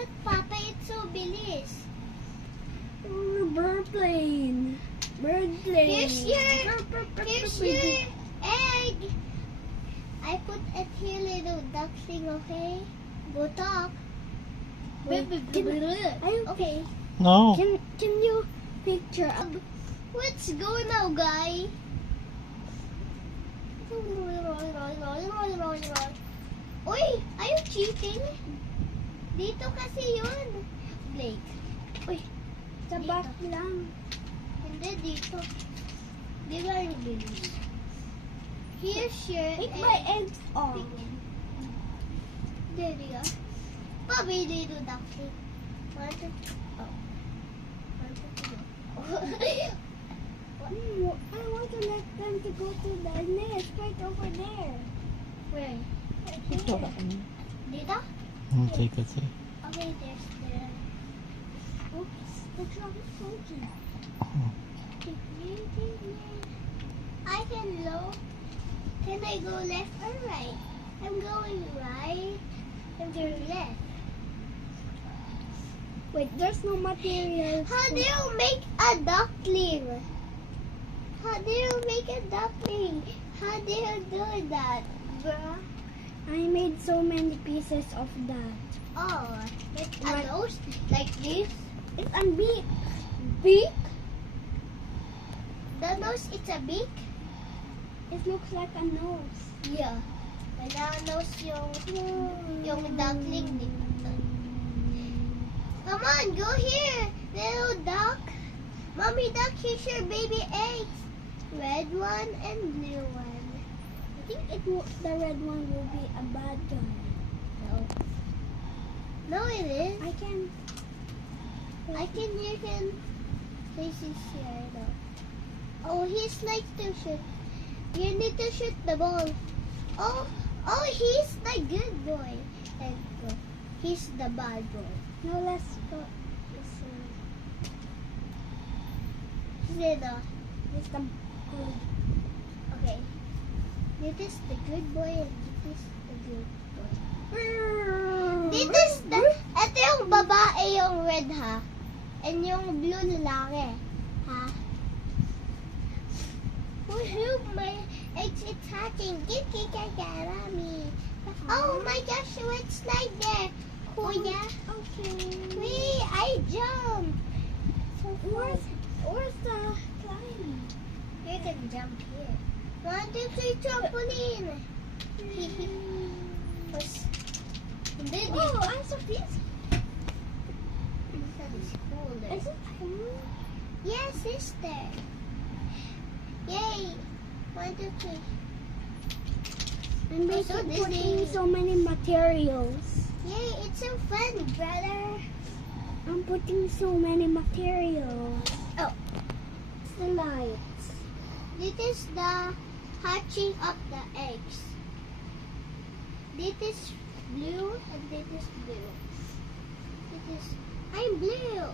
that, Papa? It's so bilis. Bird plane. Bird plane. Here's your egg. I put it here, little duckling, okay? Go talk. Okay. No. Can you picture up? Let's go now, guy. Uy, are you cheating? Dito kasi yun. Blake. Uy, Sa back lang. hindi dito. Di ba yung bilis? Here's your Take my eggs off. There you go. Papi, dito duckling. One, two, oh. One, two, three. I want to let them to go to the nest right over there. Where? Ito ba? Dito? Take it. Okay, there's there. Oops, the truck is floating. I can low. Can I go left or right? I'm going right. I'm going left. Wait, there's no material. How do you make a duckling? How do you make a duckling? How do you do that, bruh? I made so many pieces of that. Oh, like a Like- nose? Like this? It's a beak. Beak? The nose, it's a beak? It looks like a nose. Yeah. Wala nose yung duckling dito. Come on, go here, little duck. Mommy duck, here's your baby eggs. Red one and blue one. I think the red one will be a bad guy. No. No, it is. You can. This is here, though. Oh, he's like to shoot. You need to shoot the ball. Oh, he's the good boy. And he's the bad boy. No, let's go. Zeno. This the good. Okay. This is the good boy and this is the good boy. This is the... Ito yung babae, yung red, ha? And yung blue lalaki. Ha? Woohoo! My eggs it's hatching. Get mommy. Oh my gosh, what's like there? Kuya? Okay. Wait, I jumped. Where's the climb? You can jump here. 1, 2, 3, trampoline. Hindi, Oh, I'm so busy. That is cool. Is it cool? Yes, sister. Yay. 1, 2, 3. I'm Also, this putting is- so many materials. Yay, it's so fun, brother. I'm putting so many materials. Oh. It's the lights. This is the hatching of the eggs. This is blue and this is blue. I'm blue.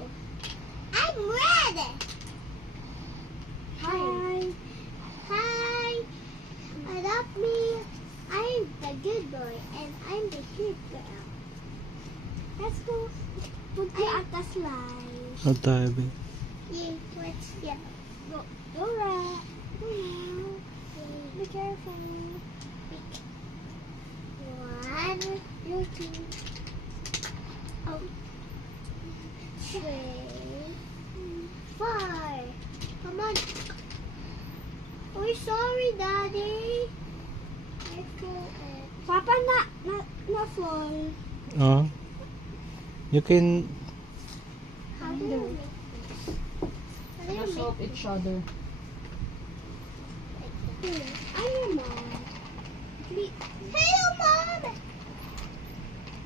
I'm red. Hi. Hi. Adopt me. I'm the good boy and I'm the good girl. Let's go put you at the slide. Ang tabi. Yeah, let's get Go right. Go now. Be careful. 1, Your two. 3, 4. Come on. Oh, sorry, Daddy. Let's go. Papa, na fall. Oh. You can... How do you make this? How do you Just help make each other. this? I'm your mom. Hello, Mom.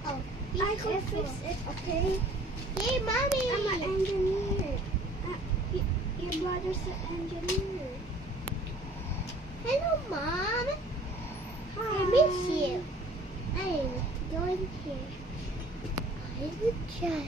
Oh, I can fix it, okay? Hey, Mommy. I'm an engineer. Your brother's an engineer. Hello, Mom. Hi. I miss you. I'm going here. I will try.